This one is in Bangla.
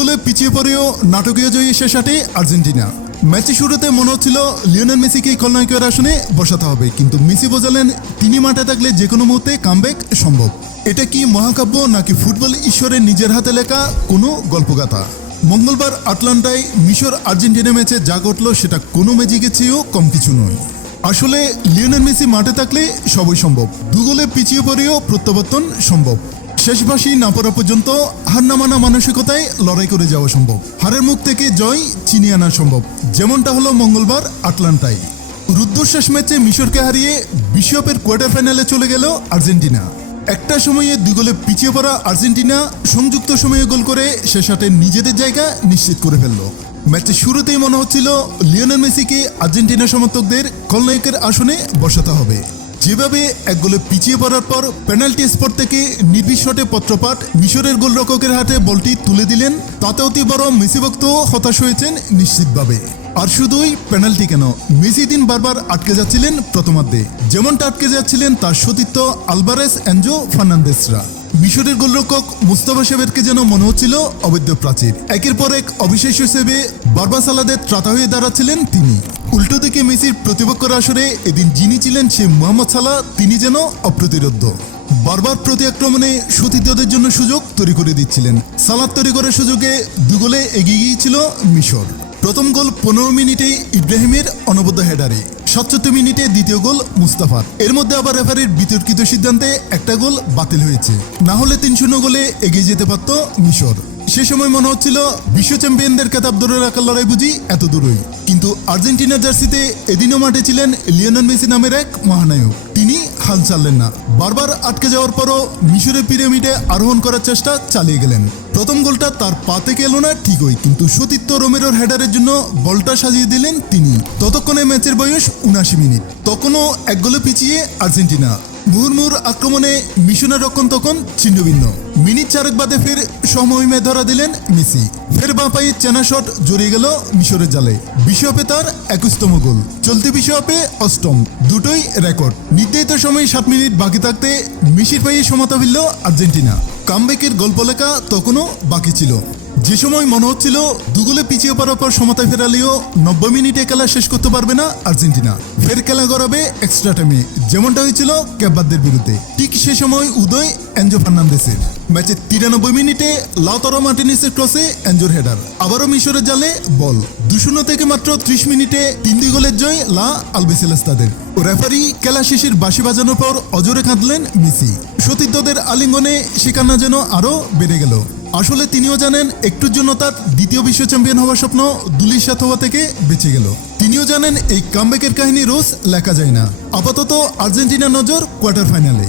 দুগোলে পিছিয়ে পড়েও নাটকীয় জয়ী শেষ আটে আর্জেন্টিনা। ম্যাচের শুরুতে মনে হচ্ছিল লিওনেল মেসিকে খলনায়কের আসনে বসাতে হবে, কিন্তু মেসি বোঝালেন তিনি মাঠে থাকলে যে কোনো মুহূর্তে কামব্যাক সম্ভব। এটা কি মহাকাব্য নাকি ফুটবল ঈশ্বরের নিজের হাতে লেখা কোনো গল্পগাথা? মঙ্গলবার আটলান্টায় মিশর আর্জেন্টিনা ম্যাচে যা ঘটল সেটা কোনো ম্যাজিকের চেয়েও কম কিছু নয়। আসলে লিওনেল মেসি মাঠে থাকলে সবই সম্ভব। দুগোলে পিছিয়ে পড়েও প্রত্যাবর্তন সম্ভব। শেষ বাঁশি না পড়া পর্যন্ত হার না মানা মানসিকতায় লড়াই করে যাওয়া সম্ভব। হারের মুখ থেকে জয় চিনিয়ে আনা সম্ভব, যেমনটা হলো মঙ্গলবার আটলান্টায়। রুদ্ধশ্বাস ম্যাচে মিশরকে হারিয়ে বিশ্বকাপের কোয়ার্টার ফাইনালে চলে গেল আর্জেন্টিনা। একটা সময়ে দুগোলে পিছিয়ে পড়া আর্জেন্টিনা সংযুক্ত সময়ে গোল করে শেষ আটে নিজেদের জায়গা নিশ্চিত করে ফেলল। ম্যাচের শুরুতেই মনে হচ্ছিল লিওনেল মেসিকে আর্জেন্টিনা সমর্থকদের খলনায়কের আসনে বসাতে হবে। যেভাবে এক গোলে পিছিয়ে পড়ার পর পেনাল্টি স্পট থেকে নির্বিষ শটে পত্রপাঠ মিশরের গোলরক্ষকের হাতে বলটি তুলে দিলেন, তাতে অতি বড় মেসি ভক্ত হতাশ হয়েছেন নিশ্চিতভাবে। আর শুধুই পেনাল্টি কেন, মেসি দিন বারবার আটকে যাচ্ছিলেন প্রথমার্ধে, যেমনটা আটকে যাচ্ছিলেন তার সতীর্থ আলভারেজ এনজো ফার্নান্দেসরা। মিশরের গোলরক্ষক মুস্তাফা সেভেরকে যেন মনে হচ্ছিল অবৈধ প্রাচীর। একের পর এক অবিশ্বাস্য হিসেবে বারবাসালাদের ত্রাতা হয়ে দাঁড়াচ্ছিলেন তিনি। উল্টো দিকে মেসির প্রতিপক্ষের আসরে এদিন যিনি ছিলেন সে মোহাম্মদ সালাহ, তিনি যেন অপ্রতিরোধ্য। বারবার প্রতি আক্রমণে সতীর্থদের জন্য সুযোগ তৈরি করে দিচ্ছিলেন। সালাহ তৈরি করার সুযোগে দুগোলে এগিয়ে গিয়েছিল মিশর। প্রথম গোল 15 মিনিটে ইব্রাহিমের অনবদ্য হেডারে, 67 মিনিটে দ্বিতীয় গোল মুস্তাফার। এর মধ্যে আবার রেফারির বিতর্কিত সিদ্ধান্তে একটা গোল বাতিল হয়েছে, না হলে 3-0 গোলে এগিয়ে যেতে পারত মিশর। সে সময় মনে হচ্ছিল বিশ্ব চ্যাম্পিয়নদের খেতাব ধরে রাখার লড়াই বুঝি এত দূরই। কিন্তু আর্জেন্টিনার জার্সিতে এদিনও মাঠে ছিলেন লিওনেল মেসি নামের এক মহানায়ক। তিনি হাল ছাড়লেন না। বারবার আটকে যাওয়ার পরও মিশরের পিরামিডে আরোহণ করার চেষ্টা চালিয়ে গেলেন। প্রথম গোলটা তার পা থেকে এলো না ঠিকই, কিন্তু সতীর্থ রোমেরোর হেডারের জন্য বলটা সাজিয়ে দিলেন তিনি। ততক্ষণে ম্যাচের বয়স 79 মিনিট। তখনও এক গোলে পিছিয়ে আর্জেন্টিনা। মুহুর্মুহুর আক্রমণে মিশনের রক্ষণ তখন ছিন্নভিন্ন। মিনিট 4 বাদে ফের সমহিমায় ধরা দিলেন মেসি। ফের বাঁ পায়ে চেনা শট জড়িয়ে গেল মিশরের জালে। বিশ্বকাপে তার 21তম গোল, চলতি বিশ্বকাপে 8ম, দুটোই রেকর্ড। নির্ধারিত সময়ে 7 মিনিট বাকি থাকতে মেসির পায়ে সমতা ফিরল আর্জেন্টিনা। কামব্যাকের গল্প লেখা তখনও বাকি ছিল। যে সময় মনে হচ্ছিল দুগোলে পিছিয়ে পড়ার পর সমতায় ফেরালেও 90 মিনিটে খেলা শেষ করতে পারবে না আর্জেন্টিনা। ফের খেলা গড়াবে এক্সট্রা টাইমে, যেমনটা হয়েছিল ক্যাপভার্দের বিরুদ্ধে। ঠিক সে সময় উদয় এনজো ফার্নান্দেসের। ম্যাচের 93 মিনিটে লাউতারো মার্টিনেজের ক্রসে এনজোর হেডার। আবারও মিশরের জালে বল। 2-0 থেকে মাত্র 30 মিনিটে 3-2 গোলের জয় লা আলবিসেলেস্তাদের। রেফারি খেলা শেষের বাঁশি বাজানোর পর অজরে কাঁদলেন মেসি। সতীর্থদের আলিঙ্গনে সে কান্না যেন আরও বেড়ে গেল। আসলে তিনিও জানেন একটুর জন্য তার দ্বিতীয় বিশ্ব চ্যাম্পিয়ন হওয়ার স্বপ্ন ধূলিসাৎ হওয়া থেকে বেঁচে গেল। তিনিও জানেন এই কামব্যাকের কাহিনী রোজ লেখা যায় না। আপাতত আর্জেন্টিনার নজর কোয়ার্টার ফাইনালে।